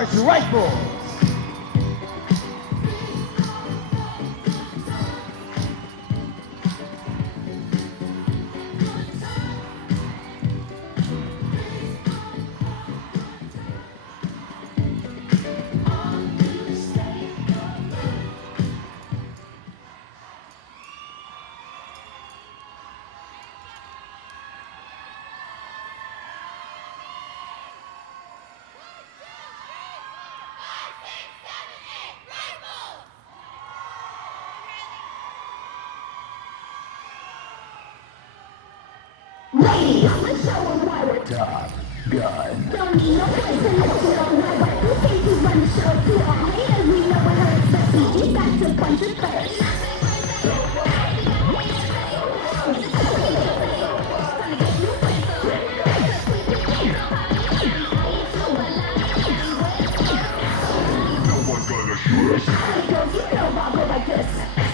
Charge Rifles. Ladies, let's show them why we're Top Gun. don't need no place to let you know why we're too safe to run the show to our haters. We know it hurts, but we got to punch it first. No one's gonna shoot us. Hey girls, you know I'll go like this.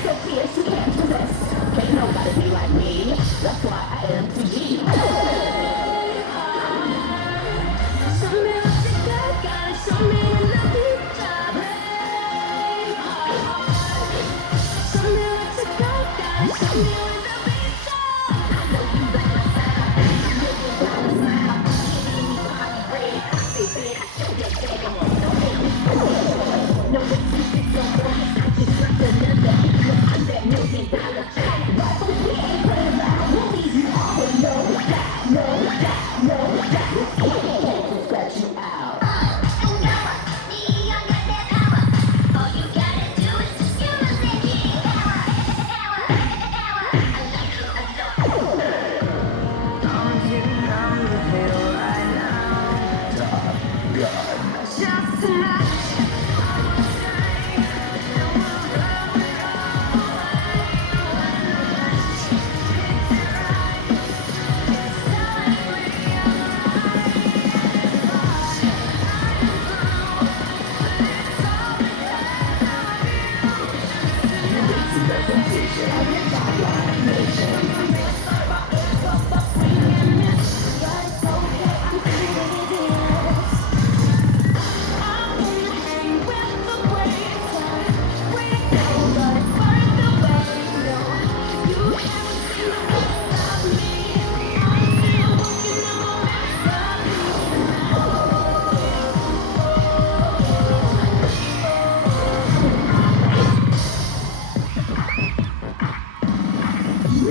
So fierce you can't resist. Can't nobody be like me. That's why I am TG. Show me what you got, gotta show me in the future, babe. Show me what you got, gotta show me in the future. I know you like my style, you like my smile. Baby, I show you that I'm on no hate. No excuses, no more. I just dropped another hit 'cause I'm that $1 million check. Rifles, we ain't playing around. Movies, you all know that, know that, know that. Let's get you out. Top Gun. Just tonight.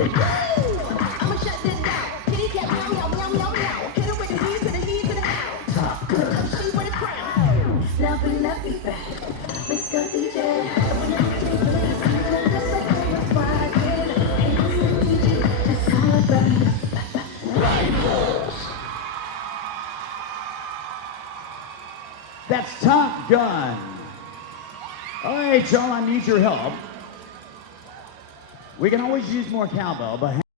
I'ma shut this down. Kitty cat meow meow meow meow meow. Hit her with the heat to the heat to the how. Top Gun. She with a crown. Now bring that beat back. Mr. DJ. When the DJ plays, I'm gonna just like a fire. Ain't no DJ. That's all about Rifles. That's Top Gun. All right, y'all, I need your help. We can always use more cowbell, but